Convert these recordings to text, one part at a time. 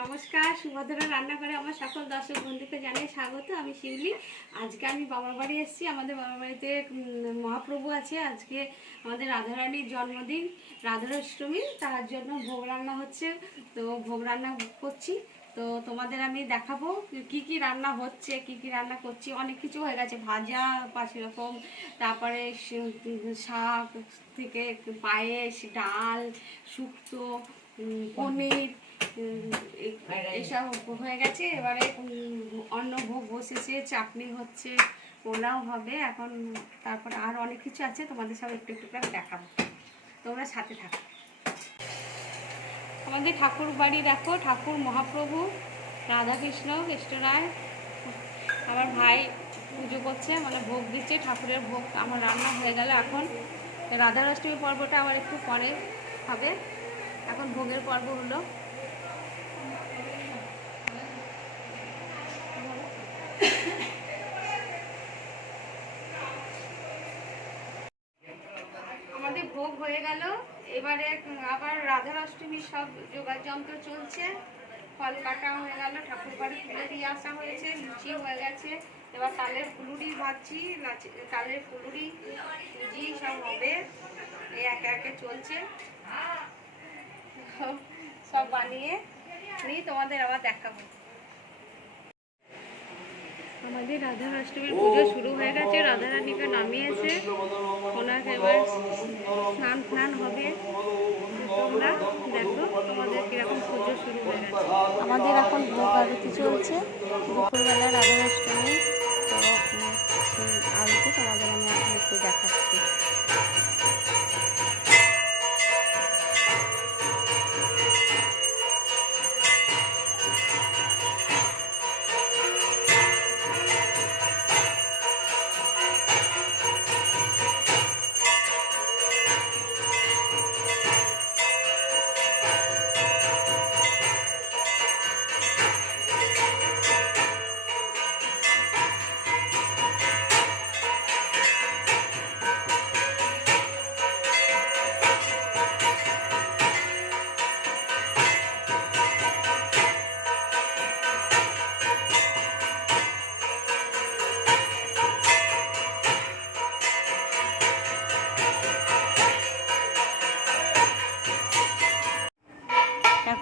নমস্কার, সুভদ্রা রান্না করে আমার সকল দর্শক বন্ধুকে জানিয়ে স্বাগত। আমি শিউলি। আজকে আমি বাবার বাড়ি এসেছি। আমাদের বাবার বাড়িতে মহাপ্রভু আছে। আজকে আমাদের রাধারানীর জন্মদিন রাধারাষ্টমী তার জন্য ভোগ রান্না হচ্ছে। তো ভোগ রান্না করছি। তো তোমাদের আমি দেখাবো কি কি রান্না হচ্ছে, কি কি রান্না করছি। অনেক কিছু হয়ে গেছে। ভাজা, পাঁচ রকম। তারপরে শাক থেকে পায়েস, ডাল, শুক্তো পনির। এইসব হয়ে গেছে। এবারে অন্ন ভোগ বসেছে, চাটনি হচ্ছে, পোলাও হবে। এখন তারপরে আর অনেক কিছু আছে, তোমাদের সব একটু একটু করে দেখাবো। তোমরা সাথে থাকো। আমাদের ঠাকুর বাড়ি দেখো, ঠাকুর মহাপ্রভু, রাধাকৃষ্ণ কৃষ্ণ রায়। আমার ভাই পুজো করছে মানে ভোগ দিচ্ছে, ঠাকুরের ভোগ আমার রান্না হয়ে গেল এখন। রাধারাষ্টমী পর্বটা আবার একটু পরে হবে। এখন ভোগের পর্ব হলো আমাদের ভোগ হয়ে গেল। এবারে আবার রাধার অষ্টমীর সব যোগাড় যন্ত্র চলছে। ফল কাটা হয়ে গেল, ঠাকুর বাড়ি তুলে দিয়ে আসা হয়েছে, লুচি হয়ে গেছে। এবার তালের ফুলুরি লাচি- তালের ফুলুরি, সুজি সব হবে। এই একে একে চলছে। সব বানিয়ে নিয়ে তোমাদের আবার দেখাবো। আমাদের রাধা অষ্টমীর পুজো শুরু হয়ে গেছে। রাধারানীকে নামিয়েছে। ওনাকে এবার স্নান স্নান হবে। তোমরা দেখো তোমাদের কীরকম পুজো শুরু হয়ে গেছে। আমাদের এখন ভোগ আরতি চলছে। দুপুরবেলা রাধা অষ্টমী, তো আরতি তোমাদের আমি এখন একটু দেখাচ্ছি।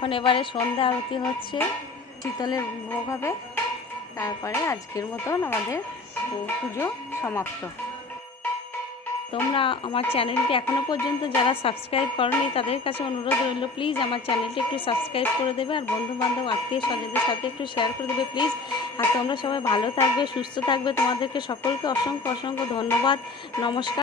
এখন এবারে সন্ধ্যা আরতি হচ্ছে, শীতলের ভোগ হবে। তারপরে আজকের মতন আমাদের পুজো সমাপ্ত। তোমরা আমার চ্যানেলটি এখনও পর্যন্ত যারা সাবস্ক্রাইব করনি, তাদের কাছে অনুরোধ রইল, প্লিজ আমার চ্যানেলটি একটু সাবস্ক্রাইব করে দেবে আর বন্ধু বান্ধব আত্মীয় স্বজনদের সাথে একটু শেয়ার করে দেবে, প্লিজ। আর তোমরা সবাই ভালো থাকবে, সুস্থ থাকবে। তোমাদেরকে সকলকে অসংখ্য অসংখ্য ধন্যবাদ। নমস্কার।